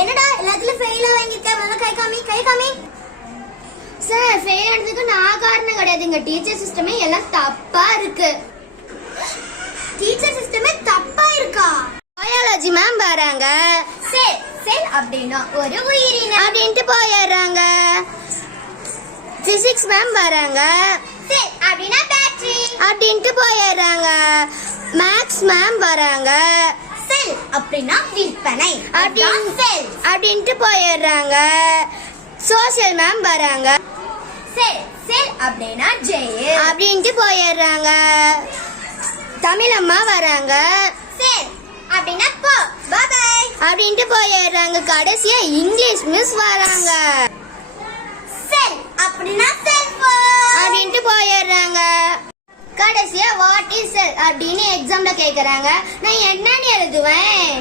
என்னடா எல்லாத்துலயும் ஃபெயில் வாங்கிருக்க? முதல்ல கை காமி. சார் ஃபெயில் ஆனதுக்கு நான் காரணம் கிடையாதுங்க. டீச்சர் சிஸ்டமே எல்லாம் தப்பா இருக்கு. டீச்சர் சிஸ்டமே தப்பா இருக்கா? பயாலஜி மேம் வராங்க. செல் அப்படின்னா ஒரு உயிரினம் அப்படின்ட்டு போயிடுறாங்க. பிசிக்ஸ் மேம் வராங்க. செல் அப்படின்னா பேட்டரி அப்படின்ட்டு போயிடுறாங்க. மேக்ஸ் மேம் வராங்க. செல் அப்படின்னா விற்பனை அப்படின்ட்டு போயிடுறாங்க. சோசியல் மேம் வராங்க. செல் அப்படின்னா ஜெயில் அப்படின்ட்டு போயிடுறாங்க. தமிழ் அம்மா வராங்க. செல் அப்படின்னா போ பை பை அப்படின்ட்டு போயிடுறாங்க. கடைசியா இங்கிலீஷ் மிஸ் வராங்க. செல் அப்படின்னா செல்போன் அப்படின்ட்டு போயிடுறாங்க. கடைசியா வாட் இஸ் செல் அப்படின்னு எக்ஸாம்ல கேக்குறாங்க. நான் என்னன்னு எழுதுவேன்?